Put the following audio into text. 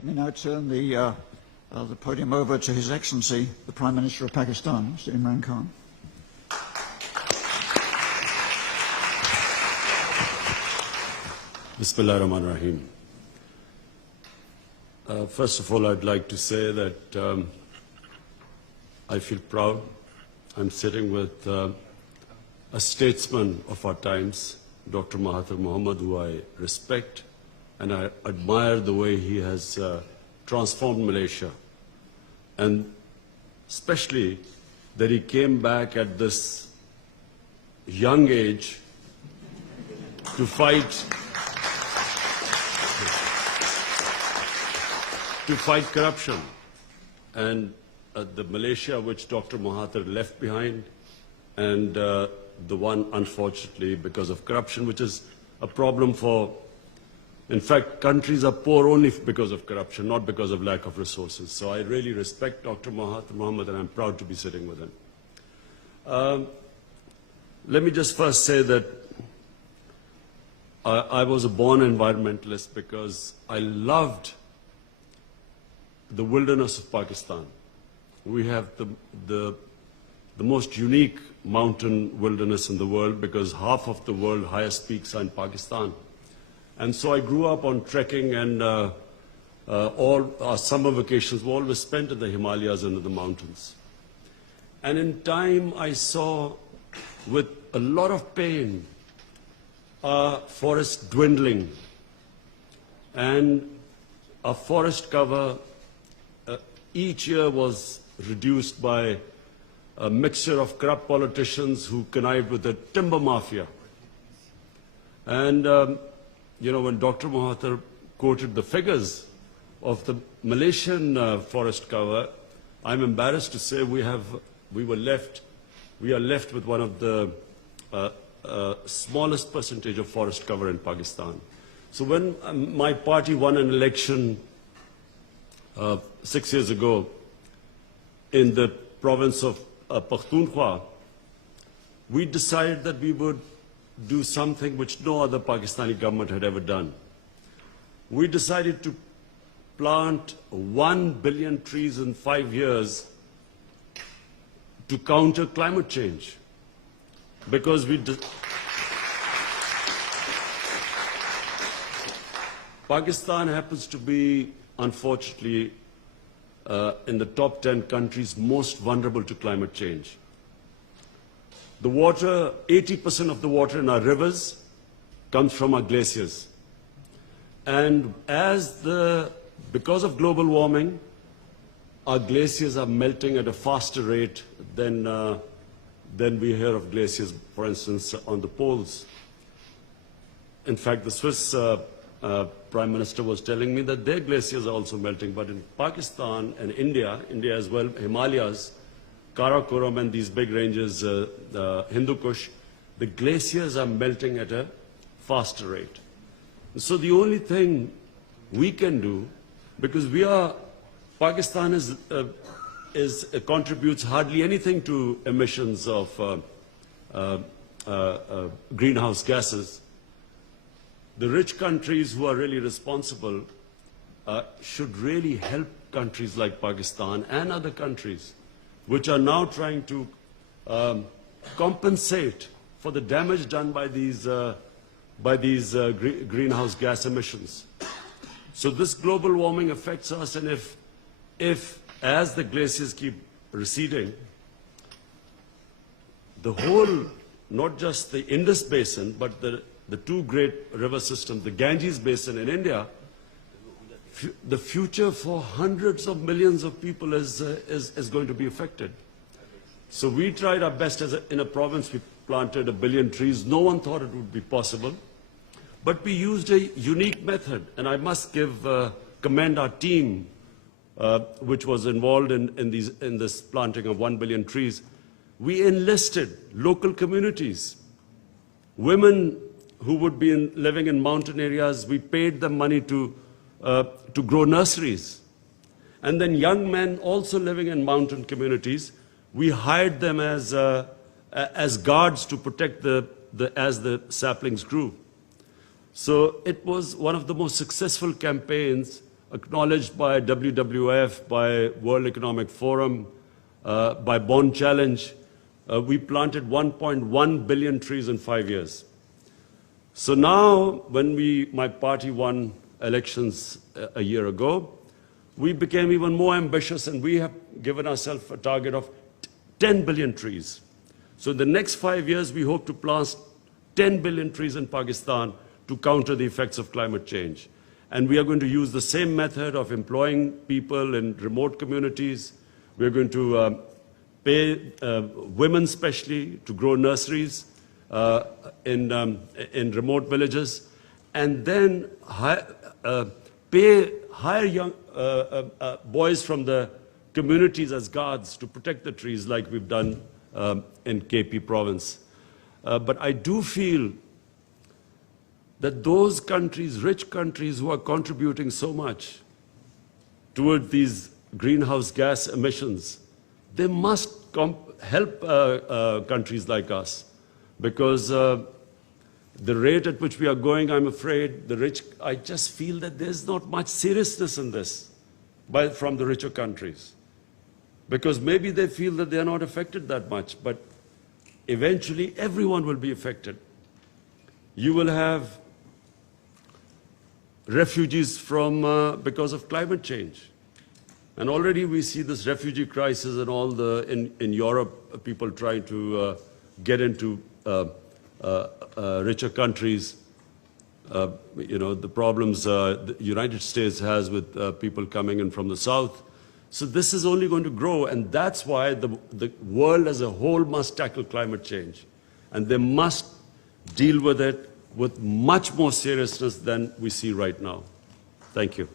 Let me now turn the podium over to His Excellency, the Prime Minister of Pakistan, Mr. Imran Khan. Bismillah ar-Rahman ar-Rahim. First of all, I'd like to say that I feel proud. I'm sitting with a statesman of our times, Dr. Mahathir Mohamad, who I respect, and I admire the way he has transformed Malaysia. And especially that he came back at this young age to fight corruption. And the Malaysia which Dr. Mahathir left behind, and the one, unfortunately, because of corruption, which is a problem for, in fact, countries are poor only because of corruption, not because of lack of resources. So I really respect Dr. Mahathir Mohamad, and I'm proud to be sitting with him. Let me just first say that I was a born environmentalist because I loved the wilderness of Pakistan. We have the most unique mountain wilderness in the world because half of the world's highest peaks are in Pakistan. And so I grew up on trekking, and all our summer vacations were always spent in the Himalayas and in the mountains. And in time I saw, with a lot of pain, our forests dwindling, and our forest cover each year was reduced by a mixture of corrupt politicians who connived with the timber mafia. And, you know, when Dr. Mahathir quoted the figures of the Malaysian forest cover, I'm embarrassed to say we are left with one of the smallest percentage of forest cover in Pakistan. So when my party won an election 6 years ago in the province of Pakhtunkhwa, we decided that we would do something which no other Pakistani government had ever done. We decided to plant 1 billion trees in 5 years to counter climate change. Because Pakistan happens to be, unfortunately, in the top 10 countries most vulnerable to climate change. The water, 80% of the water in our rivers comes from our glaciers. And because of global warming, our glaciers are melting at a faster rate than we hear of glaciers, for instance, on the poles. In fact, the Swiss Prime Minister was telling me that their glaciers are also melting, but in Pakistan and India as well, Himalayas, Karakoram and these big ranges, the Hindu Kush, the glaciers are melting at a faster rate. So the only thing we can do, because Pakistan contributes hardly anything to emissions of greenhouse gases. The rich countries who are really responsible should really help countries like Pakistan and other countries which are now trying to compensate for the damage done by these greenhouse gas emissions. So this global warming affects us, and if as the glaciers keep receding, the whole, not just the Indus Basin, but the two great river systems, the Ganges Basin in India, the future for hundreds of millions of people is going to be affected. So we tried our best. In a province, we planted 1 billion trees. No one thought it would be possible. But we used a unique method, and I must commend our team, which was involved in this planting of 1 billion trees. We enlisted local communities, women who would be living in mountain areas. We paid them money to grow nurseries. And then young men also living in mountain communities, we hired them as guards to protect as the saplings grew. So it was one of the most successful campaigns acknowledged by WWF, by World Economic Forum, by Bond Challenge. We planted 1.1 billion trees in 5 years. So now, when my party won elections a year ago, we became even more ambitious, and we have given ourselves a target of 10 billion trees. So in the next 5 years, we hope to plant 10 billion trees in Pakistan to counter the effects of climate change. And we are going to use the same method of employing people in remote communities. We are going to pay women especially to grow nurseries in remote villages, and then hire young boys from the communities as guards to protect the trees, like we've done in KP province. But I do feel that those countries, rich countries who are contributing so much toward these greenhouse gas emissions, they must help countries like us, because the rate at which we are going, I'm afraid, I just feel that there's not much seriousness in this from the richer countries. Because maybe they feel that they're not affected that much, but eventually everyone will be affected. You will have refugees because of climate change. And already we see this refugee crisis and in Europe, people trying to get into richer countries. The problems the United States has with people coming in from the south. So this is only going to grow, and that's why the world as a whole must tackle climate change. And they must deal with it with much more seriousness than we see right now. Thank you.